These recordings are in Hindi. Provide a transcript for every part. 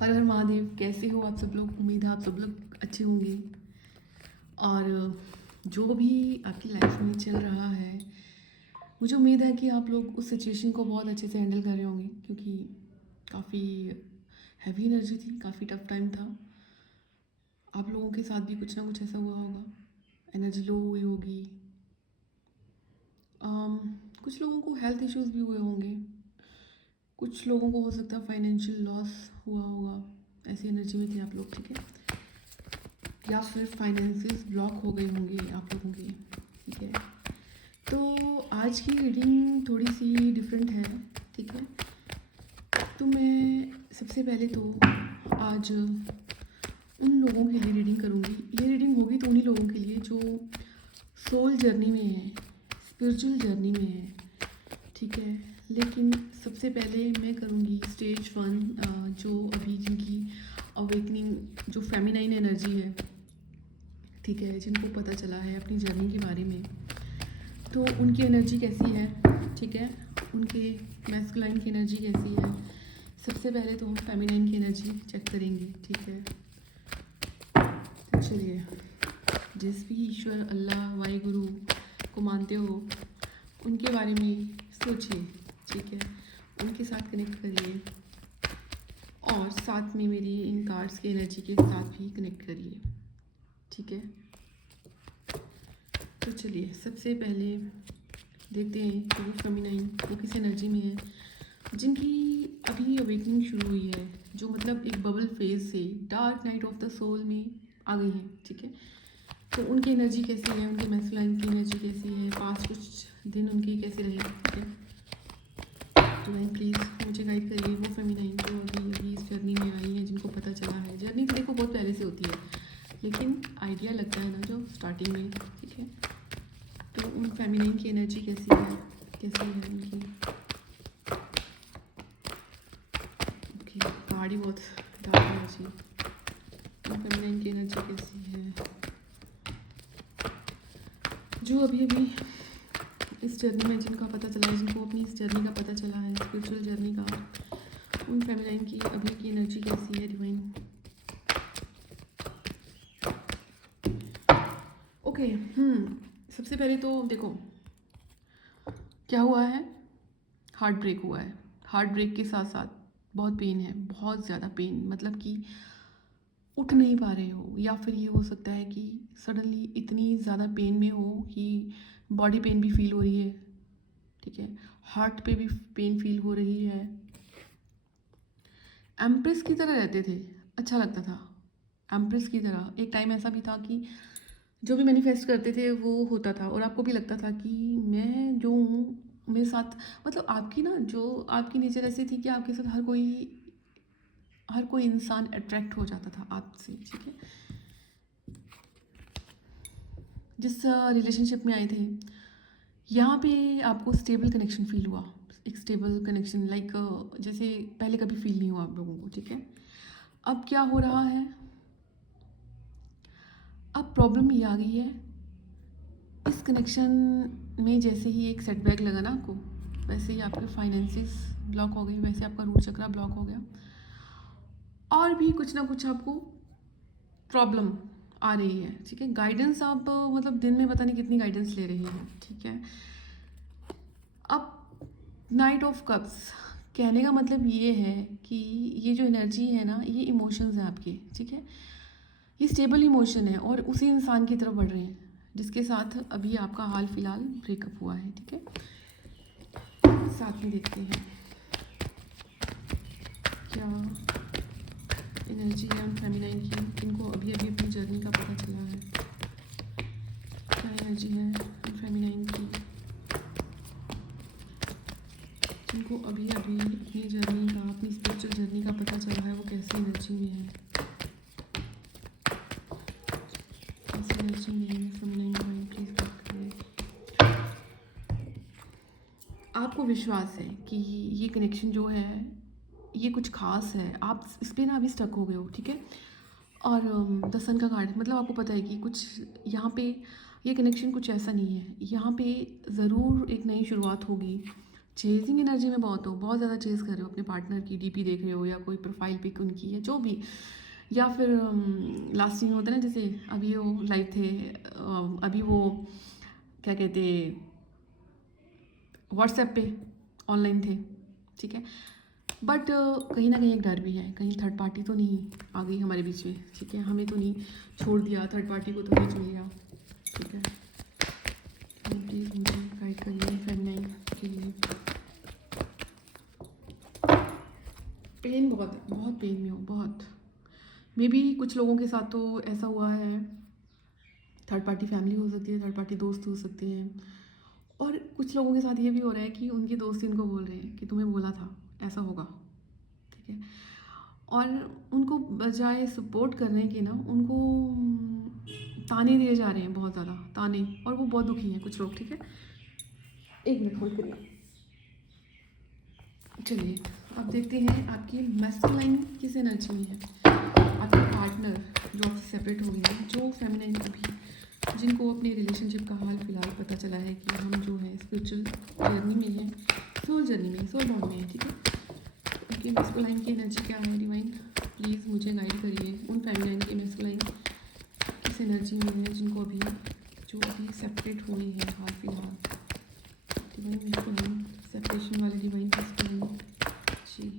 हर हर महादेव। कैसे हो आप सब लोग? उम्मीद है आप सब लोग अच्छे होंगे। और जो भी आपकी लाइफ में चल रहा है, मुझे उम्मीद है कि आप लोग उस सिचुएशन को बहुत अच्छे से हैंडल कर रहे होंगे, क्योंकि काफ़ी हैवी एनर्जी थी, काफ़ी टफ टाइम था। आप लोगों के साथ भी कुछ ना कुछ ऐसा हुआ होगा, एनर्जी लो हुई होगी। कुछ लोगों को हेल्थ इश्यूज भी हुए होंगे, कुछ लोगों को हो सकता है फाइनेंशियल लॉस हुआ होगा। ऐसी एनर्जी में थे आप लोग, ठीक है? या फिर फाइनेंसेस ब्लॉक हो गए होंगे आप लोगों के, ठीक है? तो आज की रीडिंग थोड़ी सी डिफरेंट है, ठीक है? तो मैं सबसे पहले तो आज उन लोगों के लिए रीडिंग करूँगी। ये रीडिंग होगी तो उन्हीं लोगों के लिए जो सोल जर्नी में है, स्पिरिचुअल जर्नी में है, ठीक है? लेकिन सबसे पहले मैं करूँगी स्टेज 1, जो अभी जिनकी अवेकनिंग, जो फेमिनाइन एनर्जी है, ठीक है, जिनको पता चला है अपनी जर्नी के बारे में, तो उनकी एनर्जी कैसी है, ठीक है? उनके मैस्कुलाइन की एनर्जी कैसी है। सबसे पहले तो हम फेमिनाइन की एनर्जी चेक करेंगे, ठीक है? तो चलिए, जिस भी ईश्वर, अल्लाह, वाहिगुरु को मानते हो, उनके बारे में सोचिए, ठीक है? उनके साथ कनेक्ट करिए और साथ में मेरी इन कार्ड्स की एनर्जी के साथ भी कनेक्ट करिए, ठीक है? तो चलिए, सबसे पहले देखते हैं कि वो फेमिनाइन वो किस एनर्जी में है, जिनकी अभी अवेकनिंग शुरू हुई है, जो मतलब एक बबल फेज से dark night of the soul में आ गई हैं, ठीक है? तो उनकी एनर्जी कैसी है, उनके मैस्कुलाइन की एनर्जी कैसी है, पास्ट कुछ दिन उनकी कैसी रही, ठीक है? डिवाइन प्लीज़ मुझे गाइड करिए वो फेमिनाइन जो अभी अभी इस जर्नी में आई है, जिनको पता चला है। जर्नी तो देखो बहुत पहले से होती है, लेकिन आइडिया लगता है ना जो स्टार्टिंग में, ठीक है? तो उन फेमिनाइन की एनर्जी कैसी है, कैसी है उनकी? ओके, गाड़ी बहुत डार्क एनर्जी। उन फेमिनाइन की एनर्जी कैसी है जो अभी अभी इस जर्नी में, जिनका पता चला है, जिनको अपनी इस जर्नी का पता चला है, स्पिरिचुअल जर्नी का, उन फेमिनाइन की अभी की एनर्जी कैसी है डिवाइन? ओके, सबसे पहले तो देखो क्या हुआ है। हार्ट ब्रेक हुआ है। हार्ट ब्रेक के साथ साथ बहुत पेन है, बहुत ज़्यादा पेन, मतलब कि उठ नहीं पा रहे हो, या फिर ये हो सकता है कि सडनली इतनी ज़्यादा पेन में हो कि बॉडी पेन भी फील हो रही है, ठीक है? हार्ट पे भी पेन फील हो रही है। एम्प्रेस की तरह रहते थे, अच्छा लगता था। एम्प्रेस की तरह एक टाइम ऐसा भी था कि जो भी मैनिफेस्ट करते थे वो होता था, और आपको भी लगता था कि मैं जो हूँ, मेरे साथ, मतलब आपकी ना, जो आपकी नेचर ऐसी थी कि आपके साथ हर कोई इंसान अट्रैक्ट हो जाता था आपसे, ठीक है? जिस रिलेशनशिप में आए थे, यहाँ पे आपको स्टेबल कनेक्शन फील हुआ। एक स्टेबल कनेक्शन, लाइक जैसे पहले कभी फील नहीं हुआ आप लोगों को, ठीक है? अब क्या हो रहा है, अब प्रॉब्लम ये आ गई है इस कनेक्शन में। जैसे ही एक सेटबैक लगा ना आपको, वैसे ही आपके फाइनेंसेस ब्लॉक हो गई, वैसे आपका रूट चक्रा ब्लॉक हो गया, और भी कुछ ना कुछ आपको प्रॉब्लम आ रही है, ठीक है? गाइडेंस आप मतलब दिन में पता नहीं कितनी गाइडेंस ले रही है, ठीक है? अब नाइट ऑफ कप्स कहने का मतलब ये है कि ये जो एनर्जी है ना, ये इमोशंस हैं आपके, ठीक है? ये स्टेबल इमोशन है और उसी इंसान की तरफ बढ़ रहे हैं जिसके साथ अभी आपका हाल फिलहाल ब्रेकअप हुआ है, ठीक है? साथ में देखते हैं क्या एनर्जी है उन फेमिनाइन की, इनको अभी अभी अपनी जर्नी का पता चला है। क्या एनर्जी है उन फेमिनाइन की, जिनको अभी अभी अपनी जर्नी का, अपनी स्पिरिचुअल जर्नी का पता चला है, वो कैसी एनर्जी में है, कैसी एनर्जी में है फेमिनाइन डिवाइन प्लीज बात करें। आपको विश्वास है कि ये कनेक्शन जो है ये कुछ खास है, आप इस पर ना अभी स्टक हो गए हो, ठीक है? और द सन का कार्ड, मतलब आपको पता है कि कुछ यहाँ पे ये कनेक्शन कुछ ऐसा नहीं है, यहाँ पे ज़रूर एक नई शुरुआत होगी, चेजिंग एनर्जी में बहुत ज़्यादा चेज़ कर रहे हो अपने पार्टनर की, डीपी देख रहे हो या कोई प्रोफाइल पिक उनकी है जो भी, या फिर लास्ट सीन होता है ना, जैसे अभी वो लाइव थे, अभी वो क्या कहते, व्हाट्सएप पे ऑनलाइन थे, ठीक है। बट कहीं ना कहीं एक डर भी है, कहीं थर्ड पार्टी तो नहीं आ गई हमारे बीच में, ठीक है, हमें तो नहीं छोड़ दिया, थर्ड पार्टी को तो नहीं चुन लिया, ठीक है। प्लीज़ मुझे गाइड करिए फेमिनाइन के लिए। पेन बहुत पेन में हो, बहुत। मे बी कुछ लोगों के साथ तो ऐसा हुआ है, थर्ड पार्टी फैमिली हो सकती है, थर्ड पार्टी दोस्त हो सकते हैं, और कुछ लोगों के साथ ये भी हो रहा है कि उनके दोस्त इनको बोल रहे हैं कि तुम्हें बोला था ऐसा होगा, ठीक है। और उनको बजाय सपोर्ट करने के ना, उनको ताने दिए जा रहे हैं, बहुत ज़्यादा ताने, और वो बहुत दुखी हैं कुछ लोग, ठीक है। एक मिनट होल्ड करिए। चलिए अब देखते हैं आपकी मैस्कुलाइन किस एनर्जी में है। आपके पार्टनर जो आपसे सेपरेट हो गए हैं, जो फेमिनाइन अभी, जिनको अपने रिलेशनशिप का हाल फिलहाल पता चला है कि हम जो है स्पिरिचुअल जर्नी में हैं, सोल जर्नी में, सोल बॉन्ड में है, ठीक है। उनकी मैस्कुलाइन की एनर्जी क्या है डिवाइन, प्लीज़ मुझे गाइड करिए। उन फेमिनाइन के मैस्कुलाइन किस एनर्जी में है, जिनको अभी, जो अभी सेपरेट हुए हैं हाल फिलहाल, डिवाइन मैस्कुलाइन, सेपरेशन वाले डिवाइन मैस्कुलाइन जी।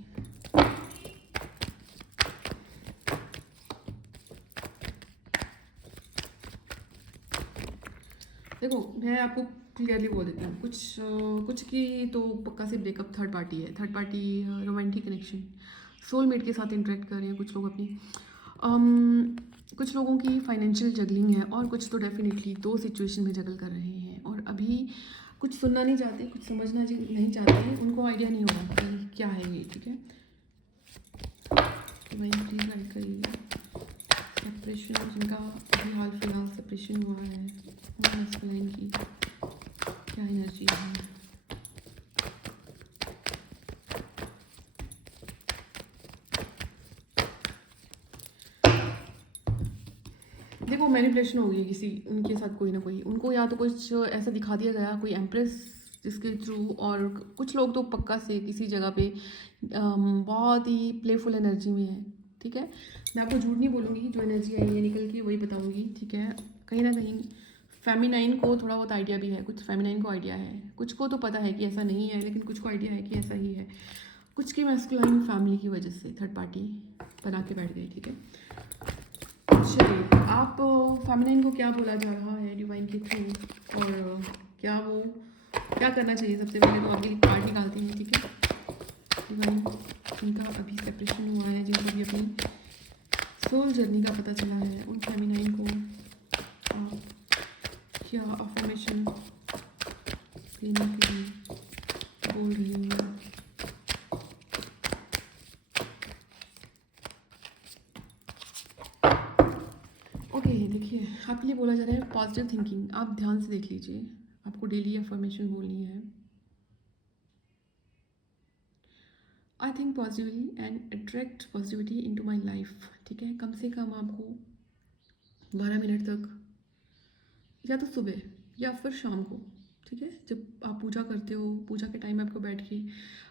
देखो मैं आपको क्लियरली बोल देती हूँ, कुछ की तो पक्का से ब्रेकअप थर्ड पार्टी है, third party romantic connection, soulmate के साथ इंटरेक्ट कर रहे हैं कुछ लोग अपनी, कुछ लोगों की फाइनेंशियल जगलिंग है, और कुछ तो डेफिनेटली दो सिचुएशन में जगल कर रहे हैं, और अभी कुछ सुनना नहीं चाहते, कुछ समझना नहीं चाहते हैं, उनको आइडिया नहीं होगा कि क्या है ये, ठीक है। मैं प्लीज़ गाइड करिए सेपरेशन, जिनका अभी हाल फिलहाल सेपरेशन हुआ है, मैस्कुलाइन की क्या एनर्जी है। देखो मैनिपुलेशन होगी किसी उनके साथ, कोई ना कोई, उनको या तो कुछ ऐसा दिखा दिया गया, कोई एम्प्रेस जिसके थ्रू, और कुछ लोग तो पक्का से किसी जगह पे बहुत ही प्लेफुल एनर्जी में है, ठीक है। मैं आपको झूठ नहीं बोलूँगी, जो एनर्जी आई है निकल के वही बताऊँगी, ठीक है। कहीं ना कहीं फेमिनाइन को थोड़ा बहुत आइडिया भी है, कुछ फेमिनाइन को आइडिया है, कुछ को तो पता है कि ऐसा नहीं है, लेकिन कुछ को आइडिया है कि ऐसा ही है। कुछ की मैस्कुलाइन फैमिली की वजह से थर्ड पार्टी बना के बैठ गई, ठीक है। चलिए आप फेमिनाइन को क्या बोला जा रहा है डिवाइन के थ्रू, और क्या वो क्या करना चाहिए। सबसे पहले तो आपके लिए कार्ड निकालते हैं, ठीक है। डिवाइन, उनका अभी सेपरेशन हुआ है, जिनको भी अपनी सोल जर्नी का पता चला है, उन फेमिनाइन को आप क्या अफर्मेशन लेने के लिए बोल रही हूँ। ओके देखिए, आपके लिए बोला जा रहा है पॉजिटिव थिंकिंग। आप ध्यान से देख लीजिए, आपको डेली अफर्मेशन बोलनी है। I think positively and attract positivity into my life, ठीक है। कम से कम आपको 12 मिनट तक, या तो सुबह या फिर शाम को, ठीक है, जब आप पूजा करते हो, पूजा के टाइम आपको बैठ के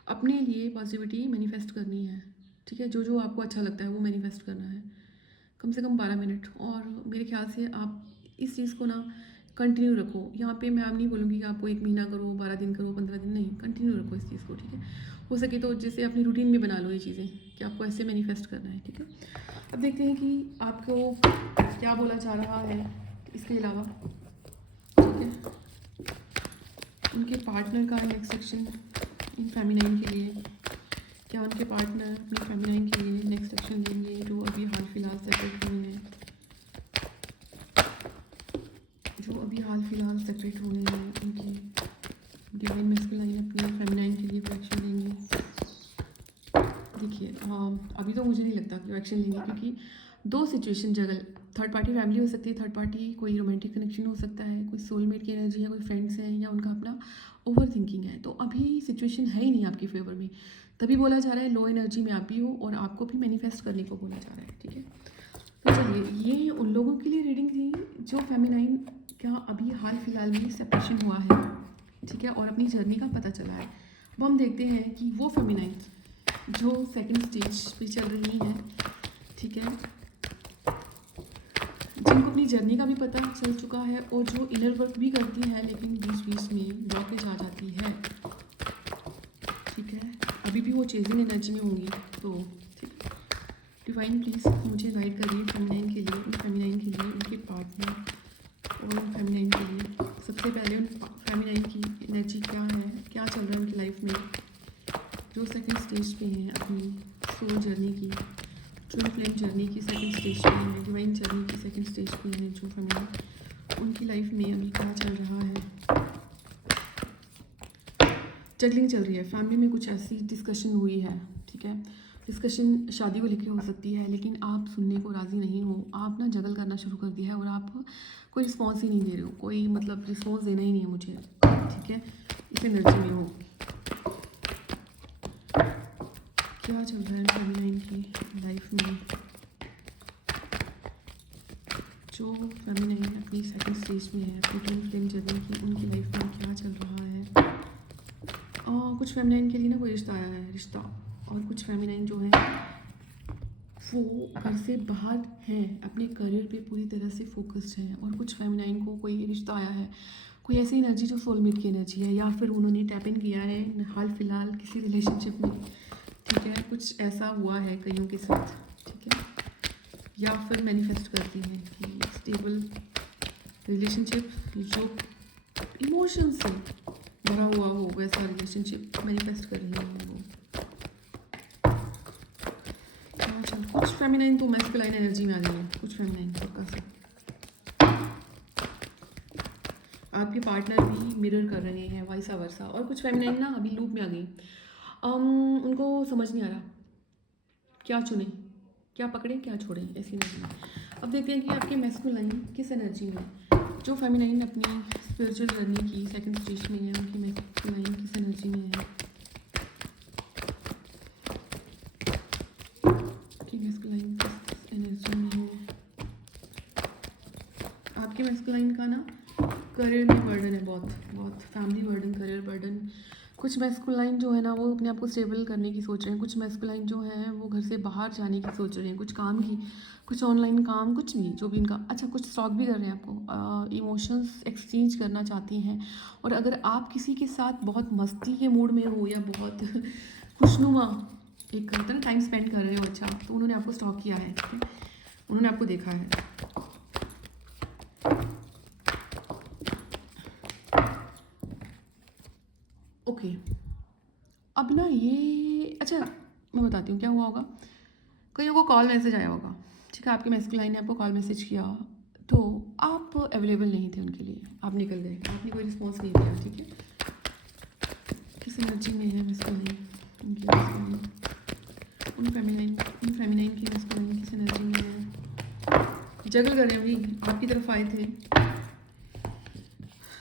अपने लिए पॉजिटिविटी मैनिफेस्ट करनी है, ठीक है। जो जो आपको अच्छा लगता है वो मैनिफेस्ट करना है, कम से कम 12 मिनट। और मेरे ख्याल से आप इस चीज़ को ना कंटिन्यू रखो। यहाँ पे मैं आप नहीं बोलूँगी कि आपको 1 महीना करो, 12 दिन करो, 15 दिन, नहीं, कंटिन्यू रखो इस चीज़ को, ठीक है। हो सके तो जैसे अपनी रूटीन भी बना लो ये चीज़ें, कि आपको ऐसे मैनिफेस्ट करना है, ठीक है। अब देखते हैं कि आपको क्या बोला जा रहा है इसके अलावा, ठीक है। उनके पार्टनर का नेक्स्ट सेक्शन इन फेमिनाइन के लिए, क्या उनके पार्टनर अपने फेमिनाइन के लिए नेक्स्ट एक्शन लेंगे, जो अभी हाल फिलहाल सेपरेट हुए हैं, जो अभी हाल फिलहाल सेपरेट हुए हैं, उनकी डिवाइन मैस्कुलाइन अपने फेमिनाइन के लिए एक्शन लेंगे। देखिए अभी तो मुझे नहीं लगता कि वो एक्शन लेंगे, क्योंकि दो सिचुएशन जगल, थर्ड पार्टी फैमिली हो सकती है, थर्ड पार्टी कोई रोमांटिक कनेक्शन हो सकता है, कोई सोलमेट की एनर्जी है, कोई फ्रेंड्स हैं, या उनका अपना ओवर थिंकिंग है। तो अभी सिचुएशन है ही नहीं आपकी फेवर में, तभी बोला जा रहा है लो एनर्जी में आप भी हो, और आपको भी मैनिफेस्ट करने को बोला जा रहा है, ठीक है। तो चलिए, ये उन लोगों के लिए रीडिंग थी जो फेमिनाइन क्या अभी हाल फिलहाल में सेपरेशन हुआ है, ठीक है, और अपनी जर्नी का पता चला है। अब हम देखते हैं कि वो फेमिनाइन जो सेकंड स्टेज पे चल रही हैं, ठीक है, जिनको अपनी जर्नी का भी पता चल चुका है और जो इनर वर्क भी करती हैं लेकिन बीच बीच में ब्लॉकेज आ जाती है, ठीक है, अभी भी वो चेजिंग एनर्जी में होंगी। तो ठीक है, डिवाइन प्लीज़ मुझे गाइड करिए फेमिनाइन के लिए, उन फेमिनाइन के लिए, उनके पार्टनर और उन फेमिनाइन के लिए। सबसे पहले उन फेमिनाइन की एनर्जी क्या है, क्या चल रहा है उनकी लाइफ में, जो सेकंड स्टेज पे हैं अपनी सोल जर्नी की, ट्विन फ्लेम जर्नी की सेकंड स्टेज पे है, डिवाइन जर्नी की सेकंड स्टेज पे है, जो फेमिनाइन उनकी लाइफ में अभी क्या चल रहा है। जगलिंग चल रही है, फैमिली में कुछ ऐसी डिस्कशन हुई है, ठीक है, डिस्कशन शादी को लेकर हो सकती है, लेकिन आप सुनने को राज़ी नहीं हो, आप ना जगल करना शुरू कर दिया है और आप कोई रिस्पॉन्स ही नहीं दे रहे हो, कोई मतलब रिस्पॉन्स देना ही नहीं है मुझे, ठीक है, इस एनर्जी में हो। क्या चल रहा है फेमिनाइन की लाइफ में, जो फेमिनाइन अपनी सेकंड स्टेज में है अपनी ट्विन फ्लेम जर्नी की, उनकी लाइफ में क्या चल रहा है। कुछ फेमिनाइन के लिए ना कोई रिश्ता आया है, रिश्ता, और कुछ फेमिनाइन जो है वो घर से बाहर हैं, अपने करियर पे पूरी तरह से फोकस्ड हैं, और कुछ फेमिनाइन को कोई रिश्ता आया है, कोई ऐसी एनर्जी जो सोलमेट की एनर्जी है, या फिर उन्होंने टैप इन किया है हाल फिलहाल किसी रिलेशनशिप में, ठीक है, कुछ ऐसा हुआ है कईयों के साथ, ठीक है, या फिर मैनिफेस्ट करती हैं कि स्टेबल रिलेशनशिप जो इमोशन से भरा हुआ हो वैसा रिलेशनशिप मैनिफेस्ट कर रही है वो। कुछ फेमिनाइन तो मैस्कुलाइन एनर्जी में आ गई है, कुछ फेमिनाइन पक्का से आपके पार्टनर भी मिरर कर रहे हैं वाइसा वर्सा, और कुछ फेमिनाइन ना अभी लूप में आ गई, उनको समझ नहीं आ रहा क्या चुने, क्या पकड़े क्या छोड़े, ऐसी एनर्जी में। अब देखते हैं कि आपके मैस्कुलाइन किस एनर्जी में, जो फेमिनाइन अपनी स्पिरिचुअल जर्नी की सेकंड स्टेज में है, उनकी मैस्कुलाइन किस एनर्जी में है, कि मैस्कुलाइन किस एनर्जी में है। आपके मैस्कुलाइन का ना करियर में बर्डन है, बहुत बहुत फैमिली बर्डन, करियर बर्डन। कुछ मैस्कुलाइन जो है ना वो अपने आप को स्टेबल करने की सोच रहे हैं, कुछ मैस्कुलाइन जो है वो घर से बाहर जाने की सोच रहे हैं, कुछ काम की, कुछ ऑनलाइन काम, कुछ भी जो भी इनका, अच्छा कुछ स्टॉक भी कर रहे हैं आपको, इमोशंस एक्सचेंज करना चाहती हैं। और अगर आप किसी के साथ बहुत मस्ती के मूड में हो या बहुत खुशनुमा एक होता है ना टाइम स्पेंड कर रहे हो, अच्छा तो उन्होंने आपको स्टॉक किया है, ठीक है, उन्होंने आपको देखा है। ओके, अब ना ये अच्छा मैं बताती हूँ क्या हुआ होगा, कहीं को कॉल मैसेज आया होगा, ठीक है, आपके मैस्कुलाइन ने आपको कॉल मैसेज किया तो आप अवेलेबल नहीं थे उनके लिए, आप निकल गए, आपने कोई रिस्पॉन्स नहीं दिया, ठीक है, किस एनर्जी में है मैस्कुलाइन, उनकी मैस्कुलाइन, उन फेमिनाइन की मैस्कुलाइन किस एनर्जी में है। जगल कर रहे हैं अभी, आपकी तरफ आए थे,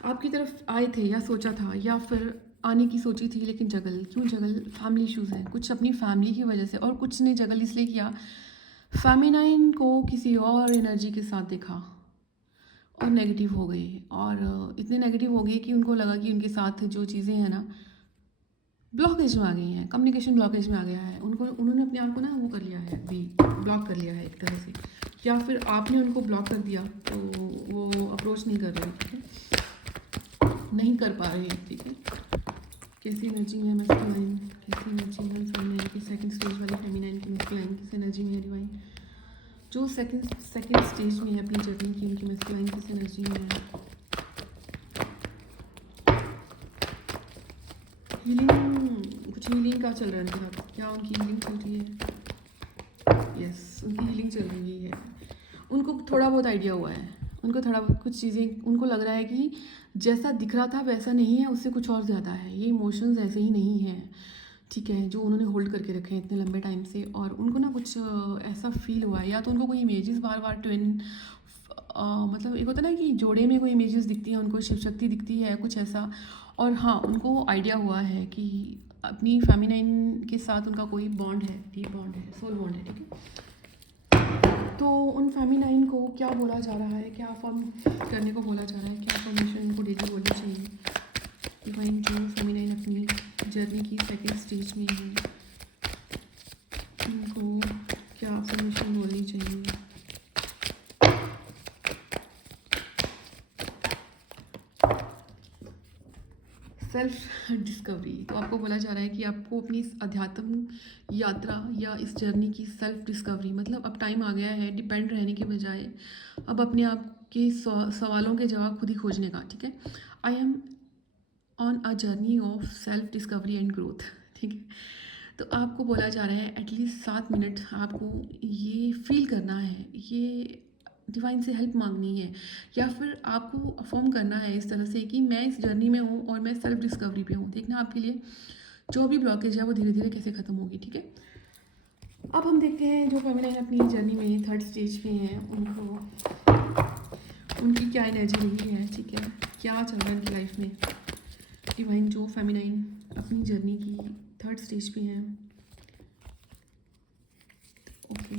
आपकी तरफ आए थे या सोचा था या फिर आने की सोची थी, लेकिन जगल क्यों, जगल फैमिली इश्यूज़ हैं, कुछ अपनी फैमिली की वजह से, और कुछ ने जगल इसलिए किया फेमिनाइन को किसी और एनर्जी के साथ देखा और नेगेटिव हो गए, और इतने नेगेटिव हो गए कि उनको लगा कि उनके साथ जो चीज़ें हैं ना ब्लॉकेज में आ गई हैं, कम्युनिकेशन ब्लॉकेज में आ गया है, उन्होंने अपने आप को ना वो कर लिया है, अभी ब्लॉक कर लिया है एक तरह से, या फिर आपने उनको ब्लॉक कर दिया तो वो अप्रोच नहीं कर रहे हैं, ठीक है, नहीं कर पा रहे हैं, ठीक है। कैसी एनर्जी में है मैस्कुलाइन, कैसी एनर्जी है फेमिनाइन की सेकंड स्टेज वाली फेमिनाइन की मैस्कुलाइन किस एनर्जी में है डिवाइन, जो सेकंड स्टेज में है अपनी जर्नी की, उनकी मैस्कुलाइन किस एनर्जी में है। हीलिंग, कुछ हीलिंग का चल रहा है उनके साथ, क्या उनकी हीलिंग चल रही है, यस उनकी हीलिंग चल रही है, उनको थोड़ा बहुत आइडिया हुआ है, उनको थोड़ा बहुत कुछ चीज़ें, उनको लग रहा है कि जैसा दिख रहा था वैसा नहीं है, उससे कुछ और ज़्यादा है, ये इमोशंस ऐसे ही नहीं हैं, ठीक है, जो उन्होंने होल्ड करके रखे हैं इतने लंबे टाइम से, और उनको ना कुछ ऐसा फील हुआ है, या तो उनको कोई इमेजेस बार बार ट्विन मतलब एक होता है ना कि जोड़े में कोई इमेजेस दिखती हैं, उनको शिव शक्ति दिखती है कुछ ऐसा, और हाँ उनको आइडिया हुआ है कि अपनी फेमिनाइन के साथ उनका कोई बॉन्ड है, डीप बॉन्ड है, सोल बॉन्ड है, ठीक है। तो उन फेमिनाइन को क्या बोला जा रहा है, क्या फॉर्म करने को बोला जा रहा है, क्या फॉर्मेशन उनको डेली बोलनी चाहिए डिवाइन, जो फेमिनाइन अपनी जर्नी की सेकंड स्टेज में है, उनको क्या अफर्मेशन बोलनी चाहिए? Self discovery. तो आपको बोला जा रहा है कि आपको अपनी इस अध्यात्म यात्रा या इस जर्नी की सेल्फ डिस्कवरी, मतलब अब टाइम आ गया है डिपेंड रहने के बजाय अब अपने आप के सवालों के जवाब खुद ही खोजने का। ठीक है, I am on a journey of self discovery and growth. ठीक है, तो आपको बोला जा रहा है एटलीस्ट 7 मिनट आपको ये फील करना है, ये डिवाइन से हेल्प मांगनी है, या फिर आपको अफर्म करना है इस तरह से कि मैं इस जर्नी में हूँ और मैं सेल्फ डिस्कवरी पे हूँ। देखना आपके लिए जो भी ब्लॉकेज है वो धीरे धीरे कैसे ख़त्म होगी। ठीक है, अब हम देखते हैं जो फेमिनाइन अपनी जर्नी में थर्ड स्टेज पे हैं, उनकी क्या एनर्जी रही है। ठीक है, क्या चल रहा है उनकी लाइफ में। डिवाइन जो फेमिनाइन अपनी जर्नी की थर्ड स्टेज पे हैं, ओके,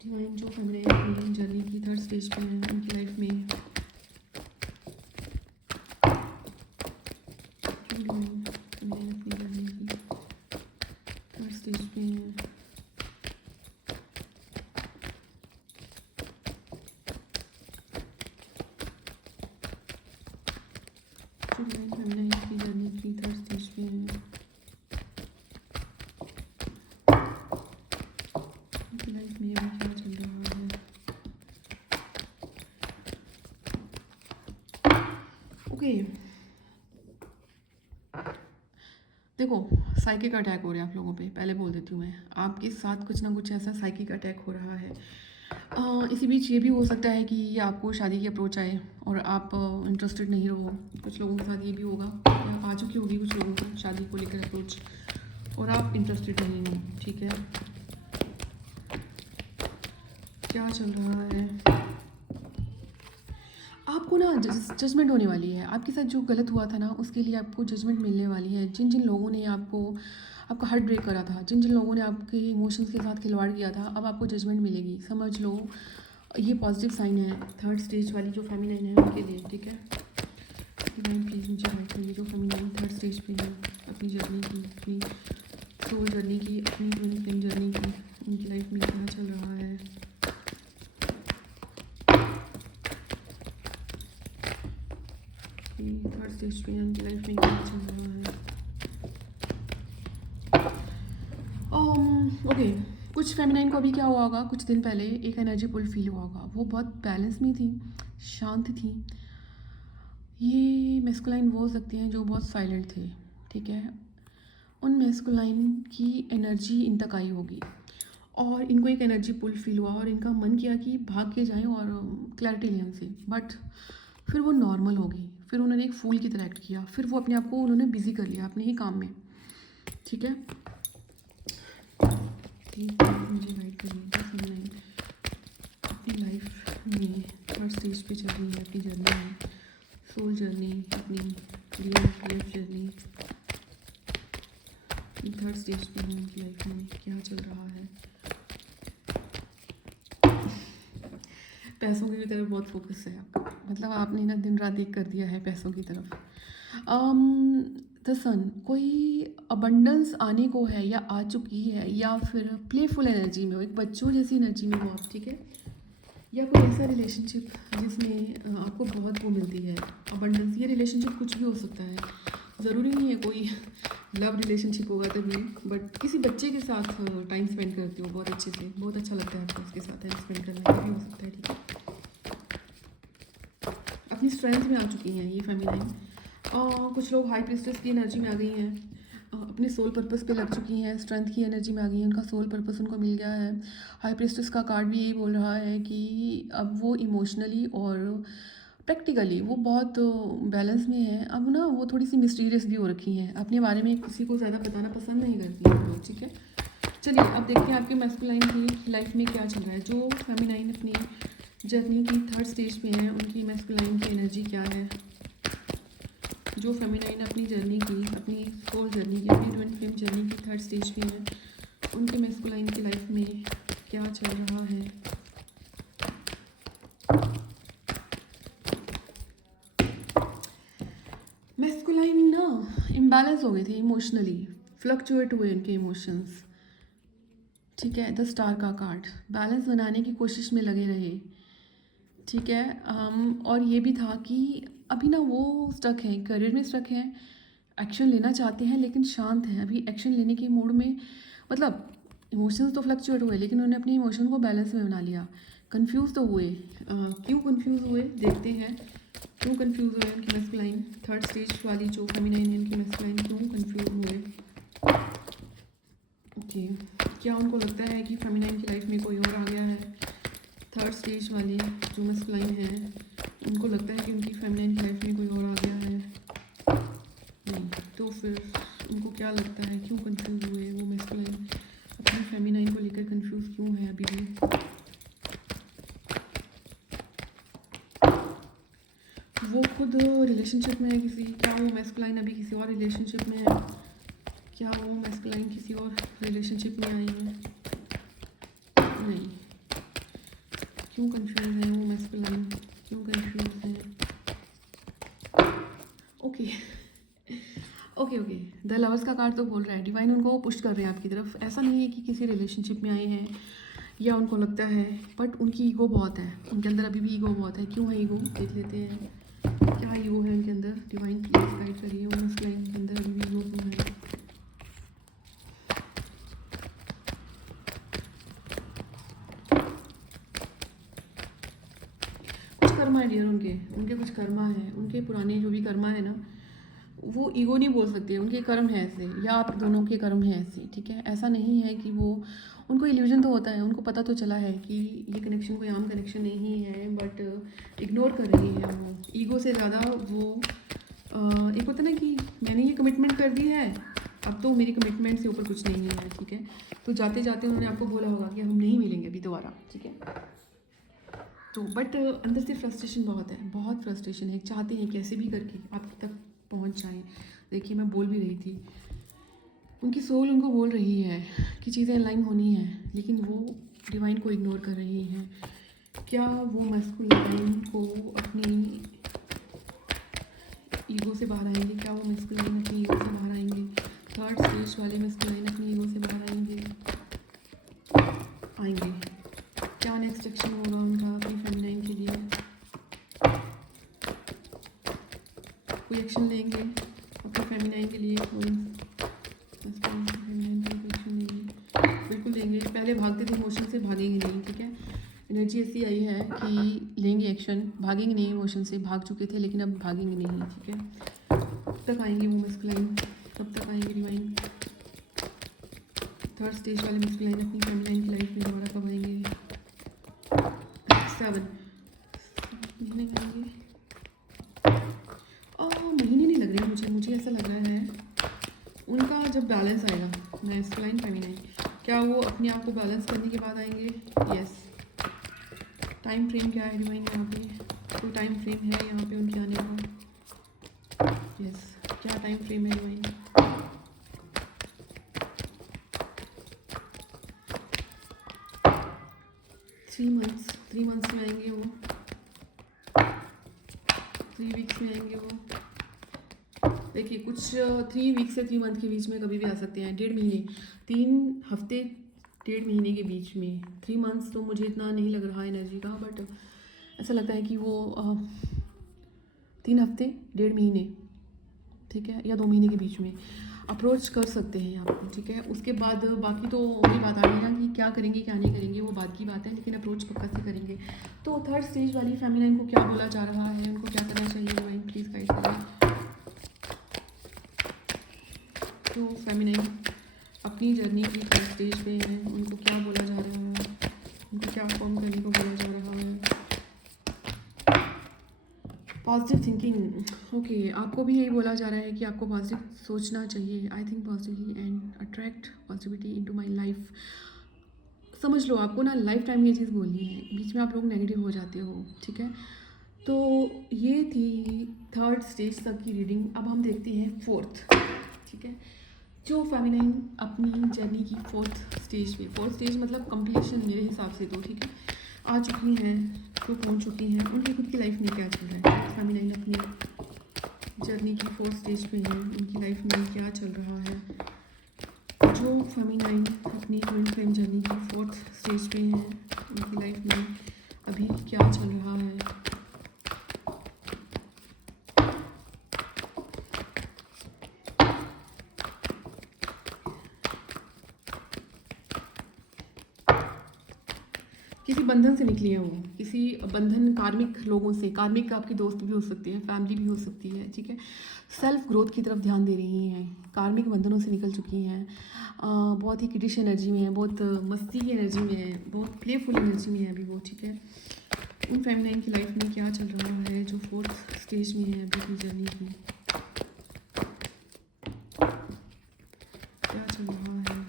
डिवाइन जो फेमिनाइन अपनी जर्नी की थर्ड स्टेज पे हैं उनकी लाइफ में, डिवाइन फेमिनाइन अपनी जर्नी की थर्ड स्टेज पे हैं, डिवाइन फेमिनाइन अपनी जर्नी की थर्ड स्टेज पे हैं, उनकी लाइफ में भी क्या चल रहा है। ओके, देखो साइकिक अटैक हो रहा है आप लोगों पे, पहले बोल देती हूँ मैं, आपके साथ कुछ ना कुछ ऐसा साइकिक अटैक हो रहा है। इसी बीच ये भी हो सकता है कि आपको शादी की अप्रोच आए और आप इंटरेस्टेड नहीं रहो। कुछ लोगों के साथ ये भी होगा, या आ चुकी होगी कुछ लोगों को शादी को लेकर अप्रोच और आप इंटरेस्टेड नहीं हो। ठीक है, क्या चल रहा है, आपको ना जजमेंट होने वाली है। आपके साथ जो गलत हुआ था ना उसके लिए आपको जजमेंट मिलने वाली है। जिन जिन लोगों ने आपका हार्ट ब्रेक करा था, जिन जिन लोगों ने आपके इमोशंस के साथ खिलवाड़ किया था, अब आपको जजमेंट मिलेगी, समझ लो। ये पॉजिटिव साइन है थर्ड स्टेज वाली जो फेमिनाइन है उनके लिए। ठीक है, डिवाइन प्लीज मुझे गाइड करिए जो फेमिनाइन थर्ड स्टेज पे है अपनी जर्नी की, अपनी सोल जर्नी की, अपनी ट्विन फ्लेम जर्नी की, उनकी लाइफ में क्या चल रहा है। थर्ड स्टेज पे उनकी लाइफ में क्या चल रहा है। ओके, कुछ फेमिनाइन को अभी क्या हुआ होगा, कुछ दिन पहले एक एनर्जी पुल फील हुआ होगा। वो बहुत बैलेंस में थी, शांत थी। ये मैस्कुलाइन वो हो सकते हैं जो बहुत साइलेंट थे। ठीक है, उन मैस्कुलाइन की एनर्जी इन तक आई होगी और इनको एक एनर्जी पुल फील हुआ और इनका मन किया कि भाग के जाएं और क्लैरिटी लें उनसे, बट फिर वो नॉर्मल हो गई। फिर उन्होंने एक फूल की तरह एक्ट किया, फिर वो अपने आप को उन्होंने बिजी कर लिया अपने ही काम में। ठीक है, मुझे गाइड करिए अपनी लाइफ में थर्ड स्टेज पे चल रही है अपनी जर्नी में, सोल जर्नी, अपनी लाइफ जर्नी थर्ड स्टेज पे है उनकी लाइफ में, क्या चल रहा है। पैसों की तरफ बहुत फोकस है आपका, मतलब आपने ना दिन रात एक कर दिया है पैसों की तरफ। द सन, कोई अबंडेंस आने को है या आ चुकी है, या फिर प्लेफुल एनर्जी में हो, एक बच्चों जैसी एनर्जी में हो आप। ठीक है, या कोई ऐसा रिलेशनशिप जिसमें आपको बहुत वो मिलती है अबंडेंस। ये रिलेशनशिप कुछ भी हो सकता है, ज़रूरी नहीं है कोई लव रिलेशनशिप होगा तभी, बट किसी बच्चे के साथ टाइम स्पेंड करते हो बहुत अच्छे से, बहुत अच्छा लगता है आपको उसके साथ टाइम स्पेंड करना, ये भी हो सकता है। ठीक है, अपनी स्ट्रेंथ में आ चुकी हैं ये फेमिनाइन। कुछ लोग हाई प्रिस्टेस की एनर्जी में आ गई हैं, अपने सोल पर्पस पे लग चुकी हैं, स्ट्रेंथ की एनर्जी में आ गई हैं, उनका सोल पर्पस उनको मिल गया है। हाई प्रिस्टेस का कार्ड भी यही बोल रहा है कि अब वो इमोशनली और प्रैक्टिकली वो बहुत बैलेंस में है। अब ना वो थोड़ी सी मिस्टीरियस भी हो रखी हैं, अपने बारे में किसी को ज़्यादा बताना पसंद नहीं करती हैं लोग। ठीक है, चलिए अब देखते हैं आपके मैस्कुलाइन की लाइफ में क्या चल रहा है। जो फेमिनाइन अपनी जर्नी की थर्ड स्टेज पे हैं उनकी मैस्कुलाइन की एनर्जी क्या है। जो फेमिनाइन अपनी जर्नी की, अपनी सोल जर्नी की, अपनी ट्विन फ्लेम जर्नी की थर्ड स्टेज पे हैं, उनके मैस्कुलाइन की लाइफ में क्या चल रहा है। मैस्कुलाइन ना हो गए थे इमोशनली, फ्लक्चुएट हुए उनके इमोशंस, ठीक है। द स्टार का कार्ड, बैलेंस बनाने की कोशिश में लगे रहे, ठीक है। और ये भी था कि अभी ना वो स्टक हैं, करियर में स्टक हैं, एक्शन लेना चाहते हैं लेकिन शांत हैं, अभी एक्शन लेने के मूड में, मतलब इमोशंस तो फ्लक्चुएट हुए लेकिन उन्होंने अपने इमोशन को बैलेंस में बना लिया। कंफ्यूज तो हुए, क्यों कंफ्यूज हुए देखते हैं, क्यों कंफ्यूज हुए उनकी मस्कुलाइन, थर्ड स्टेज वाली जो फेमिनाइन है उनकी मस्कुलाइन क्यों कंफ्यूज हुए। ओके, क्या उनको लगता है कि फेमिनाइन की लाइफ में कोई और आ गया है। थर्ड स्टेज वाली जो मस्कुलाइन है उनको लगता है कि उनकी फेमिनाइन की लाइफ में कोई और आ गया है, नहीं तो फिर उनको क्या लगता है, क्यों कंफ्यूज हुए वो मस्कुलाइन, अपनी फेमिनाइन को लेकर कंफ्यूज क्यों है अभी भी। वो खुद रिलेशनशिप में है किसी, क्या वो मस्कुलाइन अभी किसी और रिलेशनशिप में है, क्या वो मस्कुलाइन किसी और रिलेशनशिप में आई है, नहीं, क्यों कंफ्यूज है वो मस्कुलाइन, क्यों कंफ्यूज है। Okay okay okay, the lovers का कार्ड तो बोल रहा है डिवाइन उनको पुश कर रहे हैं आपकी तरफ, ऐसा नहीं है कि किसी रिलेशनशिप में आए हैं या उनको लगता है, बट उनकी ईगो बहुत है, उनके अंदर अभी भी ईगो बहुत है। क्यों है ईगो, देख लेते हैं क्या ईगो है उनके अंदर, डिवाइन प्लीज गाइड करिए वो मस्कुलाइन के अंदर अभी भी ईगो क्यों है। कुछ कर्मा है डियर, उनके कुछ कर्मा है, उनके पुराने जो भी कर्मा है ना, वो ईगो नहीं बोल सकते, उनके कर्म है ऐसे, या आप दोनों के कर्म है ऐसे, ठीक है। ऐसा नहीं है कि वो, उनको इल्यूजन तो होता है, उनको पता तो चला है कि ये कनेक्शन कोई आम कनेक्शन नहीं है, बट इग्नोर कर रही है वो ईगो से ज़्यादा। वो एक होता है ना कि मैंने ये कमिटमेंट कर दी है, अब तो मेरी कमिटमेंट से ऊपर कुछ नहीं है, ठीक है। तो जाते जाते उन्होंने आपको बोला होगा कि हम नहीं मिलेंगे अभी दोबारा, ठीक है। तो बट अंदर से फ्रस्ट्रेशन बहुत है, बहुत फ्रस्ट्रेशन है, चाहते हैं कैसे भी करके आप तक पहुंच जाएं। देखिए मैं बोल भी रही थी, उनकी सोल उनको बोल रही है कि चीज़ें लाइन होनी है, लेकिन वो डिवाइन को इग्नोर कर रही हैं। क्या वो मस्कुलाइन को अपनी ईगो से बाहर आएंगे, क्या वो मस्कुलाइन अपनी ईगो से बाहर आएंगे, थर्ड स्टेज वाले मस्कुलाइन अपनी ईगो से बाहर आएंगे, क्या नेक्स्ट एक्शन होगा उनका अपनी फेमिनाइन के लिए, कोई एक्शन लेंगे अपनी फेमिनाइन के लिए, कोई फेमिनाइन के लिए एक्शन लेंगे, बिल्कुल लेंगे। पहले भागते थे इमोशन से, भागेंगे नहीं, ठीक है। एनर्जी ऐसी आई है कि लेंगे एक्शन, भागेंगे नहीं इमोशन से, भाग चुके थे लेकिन अब भागेंगे नहीं, ठीक है। कब तक आएंगे वो मस्कुलाइन, कब तक आएंगे डिवाइन, थर्ड स्टेज वाले मस्कुलाइन अपनी फेमिनाइन की लाइफ में दोबारा कब आएंगे। 7 महीने आएंगे, महीने नहीं लग रहे मुझे ऐसा लग रहा है उनका जब बैलेंस आएगा मैस्कुलाइन फेमिनाइन, क्या वो अपने आप को बैलेंस करने के बाद आएंगे। यस, टाइम फ्रेम क्या है डिवाइन, यहाँ पे कोई टाइम फ्रेम है यहाँ पे उनके आने का। यस, क्या टाइम फ्रेम है डिवाइन, थ्री मंथ्स में आएंगे वो, 3 वीक्स में आएंगे वो। देखिए कुछ 3 वीक से 3 मंथ के बीच में कभी भी आ सकते हैं, 1.5 महीने, 3 हफ्ते 1.5 महीने के बीच में। 3 मंथ्स तो मुझे इतना नहीं लग रहा एनर्जी का, बट ऐसा लगता है कि वो 3 हफ्ते 1.5 महीने, ठीक है, या 2 महीने के बीच में अप्रोच कर सकते हैं आपको, ठीक है। उसके बाद बाकी तो वही बात आ गई ना कि क्या करेंगे क्या नहीं करेंगे, वो बात की बात है, लेकिन अप्रोच पक्का से करेंगे। तो थर्ड स्टेज वाली फेमिनाइन को क्या बोला जा रहा है, उनको क्या करना चाहिए डिवाइन प्लीज़ गाइड करें। तो फेमिनाइन अपनी जर्नी की थर्ड स्टेज पे है, उनको क्या बोला जा रहा है, उनको क्या फॉर्म करने को बोला जा रहा है। पॉजिटिव थिंकिंग, ओके, आपको भी यही बोला जा रहा है कि आपको पॉजिटिव सोचना चाहिए। I think positively and attract positivity into my life. समझ लो आपको ना लाइफ टाइम ये चीज़ बोलनी है, बीच में आप लोग नेगेटिव हो जाते हो, ठीक है। तो ये थी थर्ड स्टेज तक की रीडिंग। अब हम देखते हैं फोर्थ, ठीक है, जो फेमिनाइन अपनी जर्नी की फोर्थ स्टेज पे, फोर्थ स्टेज मतलब कंप्लीशन मेरे हिसाब से तो, ठीक है, आ चुकी हैं, तो पहुंच चुकी हैं, उनकी खुद की लाइफ में क्या चल रहा है फेमिनाइन अपनी जर्नी की 4th स्टेज पे हैं, उनकी लाइफ में क्या चल रहा है। जो फेमिनाइन अपनी ट्विन फ्लेम जर्नी की 4th स्टेज पे हैं, उनकी लाइफ में अभी क्या चल रहा है। किसी बंधन से निकली है वो, किसी बंधन कार्मिक लोगों से। कार्मिक आपकी दोस्त भी हो सकती है, फैमिली भी हो सकती है, ठीक है। सेल्फ ग्रोथ की तरफ ध्यान दे रही हैं, कार्मिक बंधनों से निकल चुकी हैं, बहुत ही किडिश एनर्जी में है, बहुत मस्ती की एनर्जी में है, बहुत प्लेफुल एनर्जी में है अभी वो, ठीक है। उन फेमिनाइन की लाइफ में क्या चल रहा है जो 4th स्टेज में है अभी अपनी जर्नी की, क्या चल रहा है।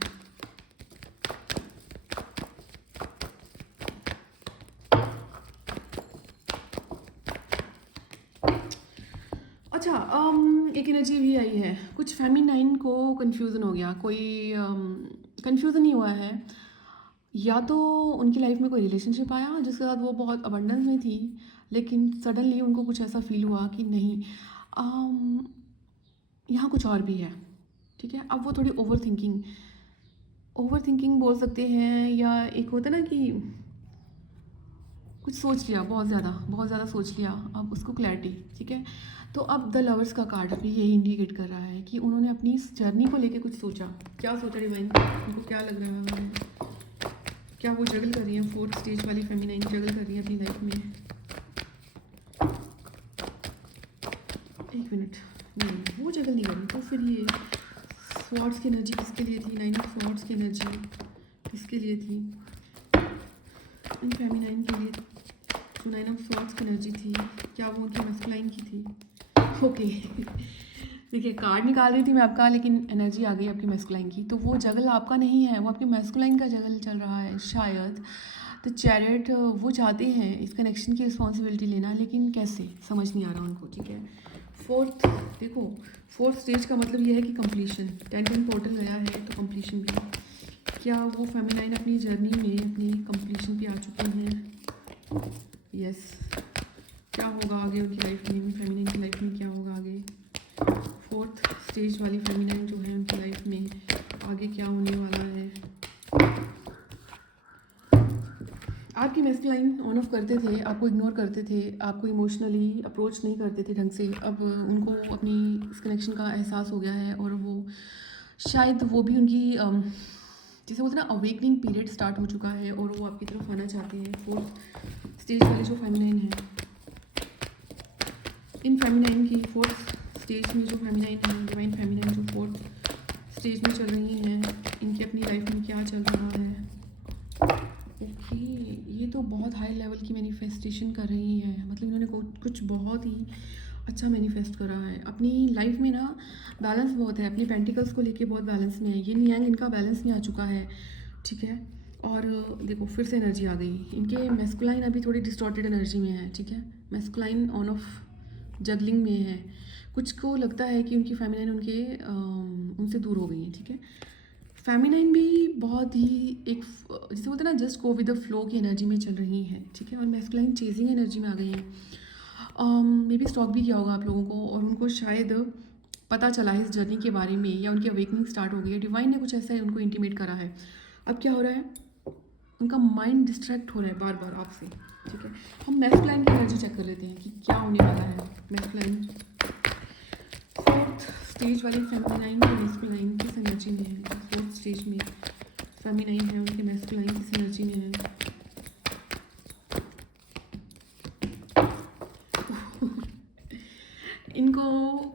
अच्छा, एक एनर्जी भी आई है, कुछ फेमिनाइन को कंफ्यूजन हो गया, कोई कंफ्यूजन नहीं हुआ है, या तो उनकी लाइफ में कोई रिलेशनशिप आया जिसके साथ वो बहुत अबंडेंस में थी, लेकिन सडनली उनको कुछ ऐसा फील हुआ कि नहीं, यहाँ कुछ और भी है, ठीक है। अब वो थोड़ी ओवर थिंकिंग बोल सकते हैं, या एक होता है ना कि कुछ सोच लिया, बहुत ज़्यादा सोच लिया, अब उसको क्लैरिटी, ठीक है। तो अब द लवर्स का कार्ड भी यही इंडिकेट कर रहा है कि उन्होंने अपनी इस जर्नी को लेके कुछ सोचा। क्या सोचा डिवाइन, उनको क्या लग रहा है, क्या वो जगल कर रही है, 4th स्टेज वाली फेमिनाइन जगल कर रही है अपनी लाइफ में। एक मिनट, नहीं वो जगल नहीं कर रही, तो फिर ये स्वॉर्ड्स की एनर्जी किसके लिए थी, 9 ऑफ स्वॉर्ड्स की एनर्जी किसके लिए थी इन फेमिनाइन के लिए। जो 9 ऑफ स्वॉर्ड्स की एनर्जी थी, क्या वो उनकी मस्कुलाइन की थी। ओके देखिए, कार्ड निकाल रही थी मैं आपका, लेकिन एनर्जी आ गई आपकी मैस्कुलाइन की, तो वो जगल आपका नहीं है, वो आपकी मैस्कुलाइन का जगल चल रहा है शायद। तो चैरियट वो चाहते हैं इस कनेक्शन की रिस्पॉन्सिबिलिटी लेना, लेकिन कैसे समझ नहीं आ रहा उनको, ठीक है। 4th देखो, 4th स्टेज का मतलब ये है कि कंप्लीशन, 10 पोर्टल गया है तो कंप्लीशन भी है। क्या वो फेमिनाइन अपनी जर्नी में अपनी कंप्लीशन पे आ चुके हैं। यस, क्या होगा आगे उनकी लाइफ में, फेमिनाइन की लाइफ में क्या होगा आगे। 4th स्टेज वाली फेमिनाइन जो है उनकी लाइफ में आगे क्या होने वाला है। आपकी मैस्कुलाइन ऑन ऑफ करते थे, आपको इग्नोर करते थे, आपको इमोशनली अप्रोच नहीं करते थे ढंग से, अब उनको अपनी इस कनेक्शन का एहसास हो गया है, और वो शायद वो भी उनकी जैसे बोलते हैं ना अवेकनिंग पीरियड स्टार्ट हो चुका है, और वो आपकी तरफ आना चाहते हैं। 4th स्टेज वाली जो फेमिनाइन है, इन फेमिनाइन की 4th स्टेज में जो फेमिनाइन है, डिवाइन फेमिनाइन जो 4th स्टेज में चल रही हैं, इनकी अपनी लाइफ में क्या चल रहा है। ओके, ये तो बहुत हाई लेवल की मैनिफेस्टेशन कर रही हैं, मतलब इन्होंने कुछ बहुत ही अच्छा मैनिफेस्ट करा है अपनी लाइफ में ना। बैलेंस बहुत है, अपनी पेंटिकल्स को लेके बहुत बैलेंस में है, ये नियांग इनका बैलेंस में आ चुका है, ठीक है। और देखो फिर से एनर्जी आ गई, इनके मैस्कुलाइन अभी थोड़ी डिस्टॉर्टेड एनर्जी में है, ठीक है। मैस्कुलाइन ऑन ऑफ जगलिंग में है, कुछ को लगता है कि उनकी फेमिनाइन उनसे दूर हो गई है, ठीक है। फेमिनाइन भी बहुत ही एक जैसे बोलते हैं ना just go with the flow की एनर्जी में चल रही है, ठीक है। और मैस्कुलाइन चेजिंग एनर्जी में आ गई हैं। मे बी स्टॉक भी किया होगा आप लोगों को, और उनको शायद पता चला है इस जर्नी के बारे में, या उनकी अवेकनिंग स्टार्ट हो गई है, डिवाइन ने कुछ ऐसा उनको इंटीमेट करा है। अब क्या हो रहा है, उनका माइंड डिस्ट्रैक्ट हो रहा है बार बार आपसे, ठीक है। हम मैस्कुलाइन की एनर्जी चेक कर लेते हैं कि क्या होने वाला है। मैस्कुलाइन 4th स्टेज वाली फेमिनाइन की मैस्कुलाइन किस एनर्जी में है, 4th स्टेज में फेमिनाइन है, उनके मैस्कुलाइन किस एनर्जी में है। इनको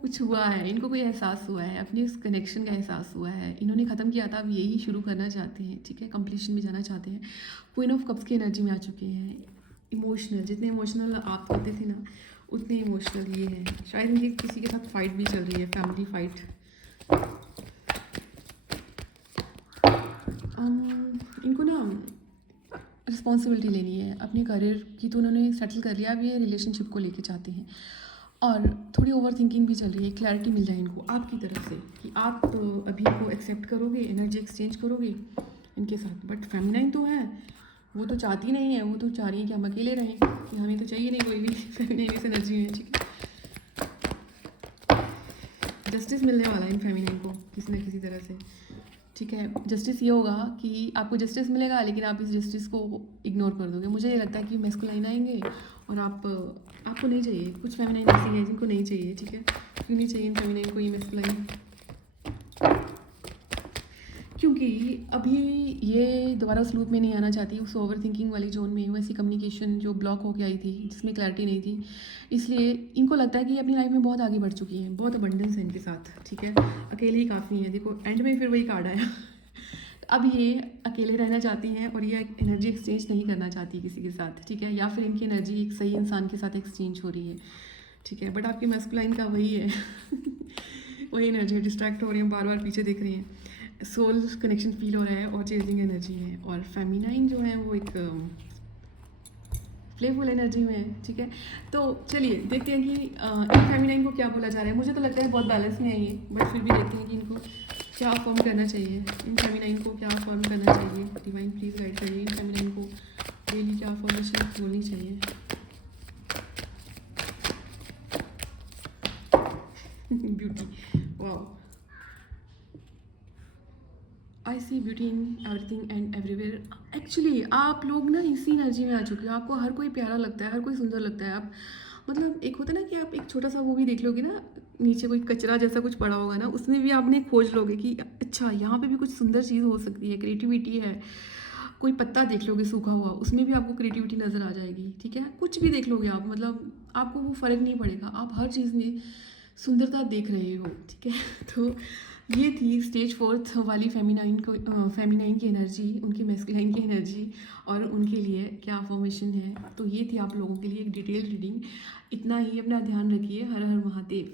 कुछ हुआ है, इनको कोई एहसास हुआ है, अपनी उस कनेक्शन का एहसास हुआ है, इन्होंने ख़त्म किया था, अब यही शुरू करना चाहते हैं, ठीक है। कंप्लीशन में जाना चाहते हैं। क्वीन ऑफ कप्स की एनर्जी में आ चुके हैं। इमोशनल, जितने इमोशनल आप होते थे ना, उतने इमोशनल ये हैं। शायद इनकी किसी के साथ फाइट भी चल रही है, फैमिली फाइट। इनको ना रिस्पॉन्सिबिलिटी लेनी है अपने करियर की, तो उन्होंने सेटल कर लिया, अब ये रिलेशनशिप को लेके चाहते हैं। और थोड़ी ओवर थिंकिंग भी चल रही है, क्लैरिटी मिल जाए इनको आपकी तरफ से कि आप अभी को एक्सेप्ट करोगे, एनर्जी एक्सचेंज करोगे इनके साथ। बट फेमिनाइन तो है, वो तो चाहती नहीं है, वो तो चाह रही है कि हम अकेले रहें, कि हमें तो चाहिए नहीं कोई भी। फेमिनाइन इस एनर्जी में है, ठीक है। जस्टिस मिलने वाला है इन फेमिनाइन को किसी न किसी तरह से, ठीक है। जस्टिस ये होगा कि आपको जस्टिस मिलेगा, लेकिन आप इस जस्टिस को इग्नोर कर दोगे। मुझे ये लगता है कि मैस्कुलाइन आएंगे और आपको नहीं चाहिए। कुछ फेमिनाइन ऐसी है जिनको नहीं चाहिए, ठीक है। क्यों नहीं चाहिए इन फेमिनाइन को ये मैस्कुलाइन? क्योंकि अभी ये दोबारा उस लूप में नहीं आना चाहती, उस ओवर थिंकिंग वाली जोन में, वैसी कम्युनिकेशन जो ब्लॉक होके आई थी जिसमें क्लैरिटी नहीं थी। इसलिए इनको लगता है कि ये अपनी लाइफ में बहुत आगे बढ़ चुकी हैं, बहुत अबंडेंस है इनके साथ, ठीक है। अकेले ही काफ़ी हैं। देखो एंड में फिर वही कार्ड आया। अब ये अकेले रहना चाहती हैं और ये एनर्जी एक्सचेंज नहीं करना चाहती किसी के साथ, ठीक है। या फिर इनकी एनर्जी एक सही इंसान के साथ एक्सचेंज हो रही है, ठीक है। बट आपकी मैस्कुलाइन का वही है। वही एनर्जी डिस्ट्रैक्ट हो रही है, बार बार पीछे देख रही हैं। सोल कनेक्शन फील हो रहा है और चेजिंग एनर्जी है। और फेमिनाइन जो है वो एक प्लेफुल एनर्जी में है, ठीक है। तो चलिए देखते हैं कि इन फेमिनाइन को क्या बोला जा रहा है। मुझे तो लगता है बहुत बैलेंस में है ये, बट फिर भी देखते हैं कि इनको क्या फॉर्म करना चाहिए। इन फेमिनाइन को क्या फॉर्म करना चाहिए? डिवाइन प्लीज़ गाइड करिए इन फेमिनाइन को डेली क्या फॉर्मेशन बोलनी चाहिए। Beauty, wow. I see beauty in everything and everywhere. Actually आप लोग ना इसी एनर्जी में आ चुके हो। आपको हर कोई प्यारा लगता है, हर कोई सुंदर लगता है। आप मतलब एक होता है ना कि आप एक छोटा सा वो भी देख लोगे ना, नीचे कोई कचरा जैसा कुछ पड़ा होगा ना, उसमें भी आपने खोज लोगे कि अच्छा यहाँ पे भी कुछ सुंदर चीज़ हो सकती है, क्रिएटिविटी है। कोई पत्ता देख लोगे सूखा हुआ, उसमें भी आपको क्रिएटिविटी नज़र आ जाएगी, ठीक है। कुछ भी देख लोगे आप, मतलब आपको वो फ़र्क नहीं पड़ेगा, आप हर चीज़ में सुंदरता देख रहे हो, ठीक है। तो ये थी स्टेज 4 वाली फेमिनाइन की एनर्जी, उनकी मैस्कुलाइन की एनर्जी और उनके लिए क्या फॉर्मेशन है। तो ये थी आप लोगों के लिए एक डिटेल रीडिंग। इतना ही, अपना ध्यान रखिए। हर हर महादेव।